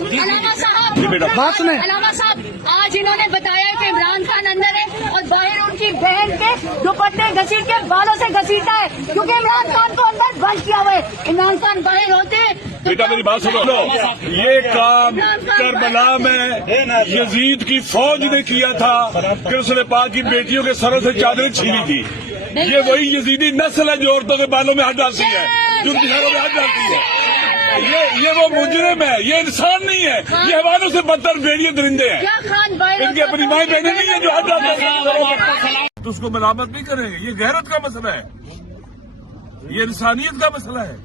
علامہ صاحب بات سنیں۔ علامہ صاحب آج انہوں نے بتایا کہ عمران خان اندر ہے اور باہر ان کی بہن کے دوپٹے گھسیٹ کے بالوں سے گھسیٹا ہے، کیونکہ عمران خان کو اندر بند کیا ہوا ہے۔ عمران خان باہر ہوتے بیٹا میری بات سنو، یہ کام کربلا میں یزید کی فوج نے کیا تھا کہ اس نے پاک کی بیٹیوں کے سروں سے چادریں چھینی تھی۔ یہ وہی یزیدی نسل ہے جو عورتوں کے بالوں میں ہاتھ ڈالتی ہے، جو ان کے سروں میں ہاتھ ڈالتی ہے۔ یہ وہ مجرم ہے، یہ انسان نہیں ہے، یہ حیوانوں سے بدتر بھیڑیے درندے ہیں۔ ان کی اپنی مائیں بہنیں نہیں ہیں جو ہاتھ ڈالتے ہیں، تو اس کو ملامت نہیں کریں گے۔ یہ غیرت کا مسئلہ ہے، یہ انسانیت کا مسئلہ ہے۔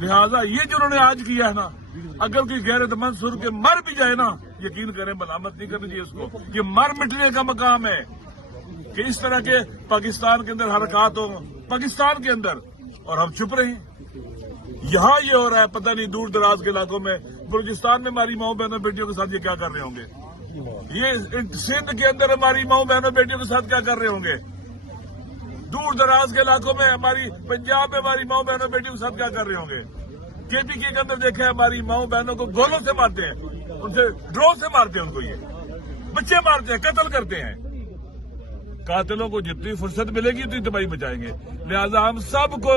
لہذا یہ جو انہوں نے آج کیا ہے نا، اگر کوئی غیرت مند سن کے مر بھی جائے نا، یقین کریں ملامت نہیں کرنی چاہیے اس کو۔ یہ مر مٹنے کا مقام ہے کہ اس طرح کے پاکستان کے اندر حرکات ہوں، پاکستان کے اندر، اور ہم چپ رہے ہیں۔ یہاں یہ ہو رہا ہے، پتہ نہیں دور دراز کے علاقوں میں، بلوچستان میں ہماری ماؤں بہنوں بیٹیوں کے ساتھ یہ کیا کر رہے ہوں گے، یہ سندھ کے اندر ہماری ماؤں بہنوں بیٹیوں کے ساتھ کیا کر رہے ہوں گے، دور دراز کے علاقوں میں ہماری پنجاب میں ہماری ماؤں بہنوں بیٹیوں کے ساتھ کیا کر رہے ہوں گے۔ کے پی کے اندر دیکھیں، ہماری ماؤں بہنوں کو گولوں سے مارتے ہیں، ان سے ڈرون سے مارتے ہیں، ان کو یہ بچے مارتے ہیں، قتل کرتے ہیں۔ قاتلوں کو جتنی فرصت ملے گی اتنی تباہی بچائیں گے۔ لہذا ہم سب کو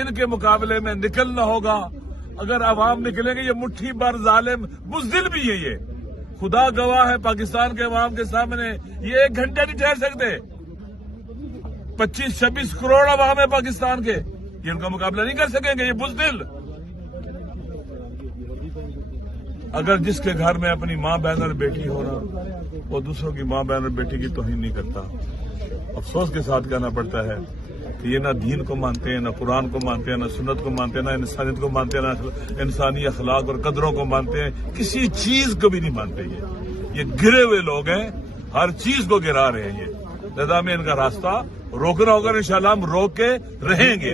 ان کے مقابلے میں نکلنا ہوگا۔ اگر عوام نکلیں گے، یہ مٹھی بھر ظالم بزدل بھی ہے، یہ خدا گواہ ہے پاکستان کے عوام کے سامنے، یہ 1 گھنٹہ نہیں ٹھہر سکتے۔ 25-26 کروڑ عوام ہے پاکستان کے، یہ ان کا مقابلہ نہیں کر سکیں گے، یہ بزدل۔ اگر جس کے گھر میں اپنی ماں بہن اور بیٹی ہو نا، وہ دوسروں کی ماں بہن اور بیٹی کی توہین نہیں کرتا۔ افسوس کے ساتھ کہنا پڑتا ہے کہ یہ نہ دین کو مانتے ہیں، نہ قرآن کو مانتے ہیں، نہ سنت کو مانتے ہیں، نہ انسانیت کو مانتے ہیں، نہ انسانی اخلاق اور قدروں کو مانتے ہیں، کسی چیز کو بھی نہیں مانتے۔ یہ گرے ہوئے لوگ ہیں، ہر چیز کو گرا رہے ہیں۔ یہ لہذا میں ان کا راستہ روکنا ہوگا، انشاءاللہ ہم روک کے رہیں گے۔